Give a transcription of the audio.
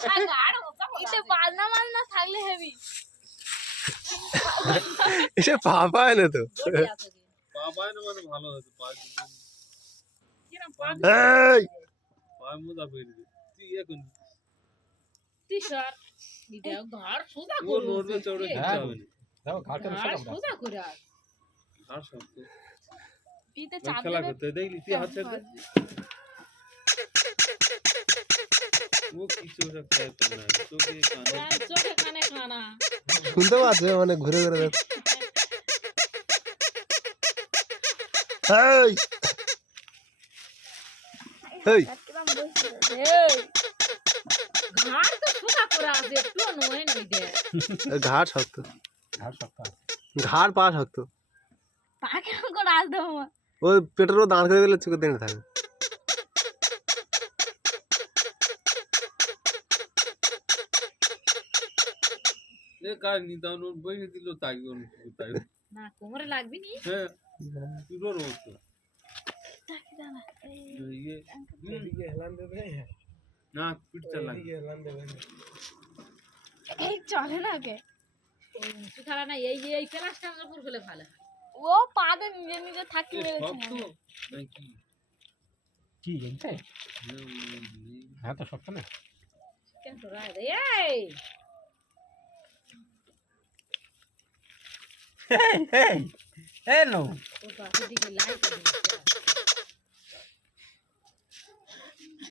इसे बाजना मारना थागले हेवी এসে পা পায় না তো পা পায় না মানে ভালো হয়েছে পা এই পা মোজা পরে তুই এখন টি-শার্ট ভিডিও ঘর সোজা ও করো নড়বে চড়বে কিছু হবে না দাও ঘাটে ঘর সোজা করে আর আর শক্ত पीते ওই चादर খেলা করতে দেখলি তুই হাত ছেড়ে দে। ও কিছু একটা না তোকে কানে চোখে কানে খানা শুনতে পাচ্ছে মানে ঘুরে ঘুরে যাচ্ছে। এই এই ঘর তো সোজা করে আছে একটু নয় নই দে ঘাট শক্ত ঘাট শক্ত আছে। ঘাট পা শক্ত पाके को डाल दो ওই পেটের উপর দাঁড় করে দিলে চোখে দেখে থাকে এ কার নিদান বই দিল তাই তাই না কোমরে লাগবি নি হ্যাঁ পুরো রোজ ये ना पिट चला एक चले ना के সুখালা না এই প্লাস্টারের উপর হলে ভালো হয় वो पादे निजे निजे থাকি ये মেরেছে सब तो नहीं কি জানতে হ্যাঁ তো শক্ত না কেন তো রায় দে এই এই এই নো ও বাকি দিকে লাইট